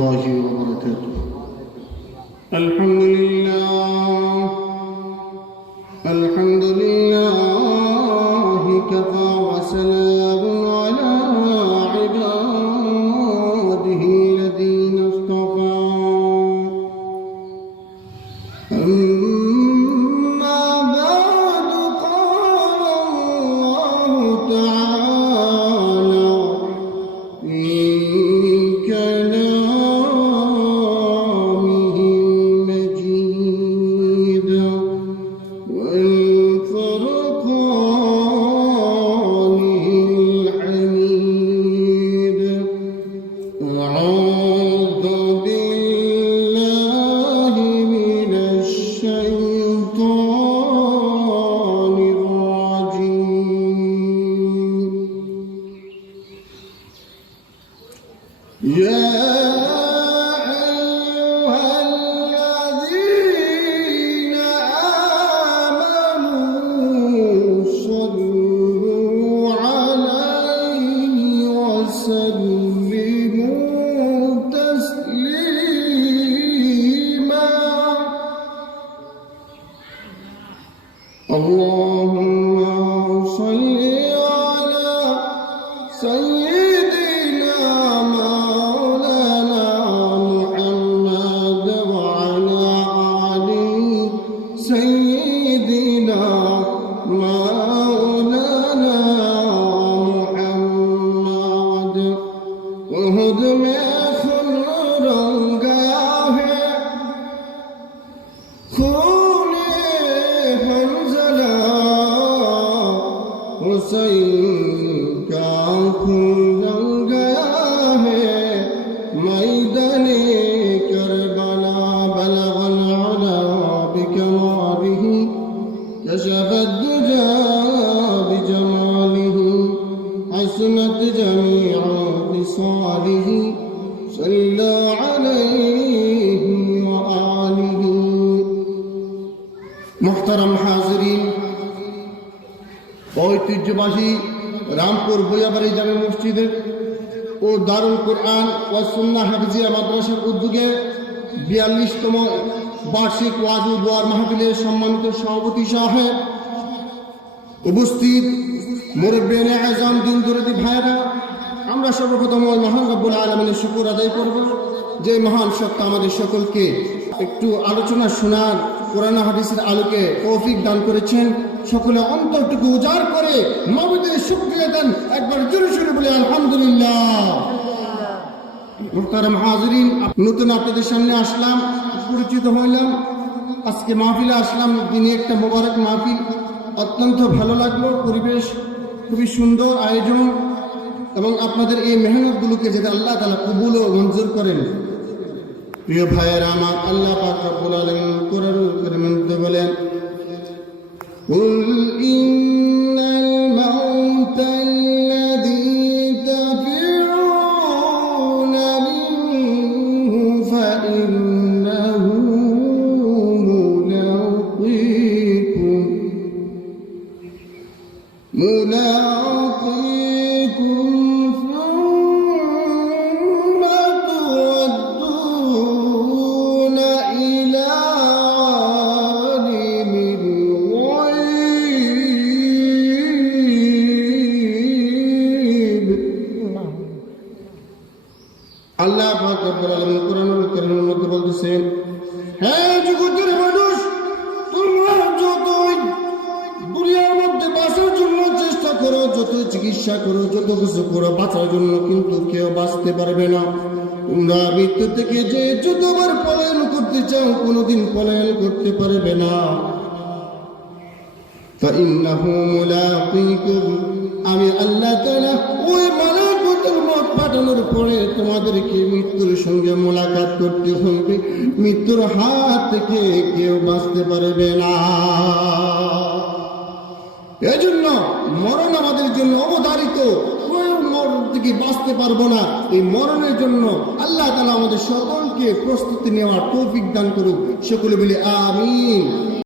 الله وبركاته. الحمد لله كفى وسلام على عباده الذين اصطفى. أما بعد قال الله تعالى في كلامه المجيد والفرقان الحميد. أعوذ بالله من الشيطان الرجيم. يا أيها الذين آمنوا صلوا عليه وسلموا تسليما. اللهم صل على سيدنا مولانا محمد وعلى آل سيدنا مولانا محمد. उहुद में खून रंगाया है, खूने हंज़ला हुसैन का खून रंगाया है. मैदाने करबला बलगल उला बिकमालिही कशफ الدجى بجماله حسنت جميع خصاله صلى عليه وآله. محترم हाज़रीन, ঐতিহ্যবাহী রামপুর ভূঁইয়াবাড়ি জামে মসজিদে ও দারুল কুরআন ও সুন্নাহ হাফিজিয়া মাদ্রাসার উদ্যোগে 42তম বার্ষিক ওয়াজ ও দোয়ার মাহফিলের সম্মানিত সভাপতি সাহেব, উপস্থিত মুরব্বিয়ানে আযম, দিন দরদি ভাইরা, আমরা সর্বপ্রথম ওই মহান রব্বুল আলামিনের শুকর আদায় করব যে মহান সত্তা আমাদের সকলকে একটু আলোচনা শোনার, কোরআন হাদিসের আলোকে তৌফিক দান করেছেন। সকলে অন্তরটুকু উজাড় করে মাবুদের শুকরিয়া দেন একবার জোরে সোরে বলে আলহামদুলিল্লাহ। মুহতারাম হাজিরিন, নতুন আপনাদের সামনে আসলাম, পরিচিত হইলাম, আজকে মাহফিলে আসলাম, দিনে একটা মোবারক মাহফিল, অত্যন্ত ভালো লাগলো। পরিবেশ খুবই সুন্দর, আয়োজন এবং আপনাদের এই মেহনতগুলোকে যাতে আল্লাহ তাআলা কবুল ও মঞ্জুর করেন। প্রিয় ভাইয়েরা আমার, আল্লাহ পাক রব্বুল আলামিন কোরআনুল কারীমের মধ্যে বলেন, কুল ইন্নাল মাউতা আল্লাযী তাফিরুনা মিনহু ফাইন্নাহু মুলাকীকুম ثم تردون إلى عالم الغيب. আল্লাহ পাক রব্বুল আলামিন কোরআনুল কারীমের মধ্যে বলতেছেন, হে জগতের মানুষ, তোমরা যতই দুনিয়ার মধ্যে বাঁচার জন্য চেষ্টা করো, যত চিকিৎসা করো, যত কিছু করো, বাঁচার জন্য কিন্তু কেউ বাঁচতে পারবে না। তোমরা মৃত্যু থেকে যে যতবার পলায়ন করতে চাও, কোনোদিন পলায়ন করতে পারবে না। ফাইন্নাহু মুলাকীকুম, আমি আল্লাহ তাআলা ওই মালাকুতুল মউত পাঠানোর পরে তোমাদেরকে মৃত্যুর সঙ্গে মোলাকাত করতে হবে। মৃত্যুর হাত থেকে কেউ বাঁচতে পারবে না। এজন্য মরণ আমাদের জন্য অবধারিত, মরণ থেকে বাঁচতে পারবো না। এই মরণের জন্য আল্লাহ তাআলা আমাদের সকলকে প্রস্তুতি নেওয়ার তৌফিক দান করুক। সকলে বলি আমিন।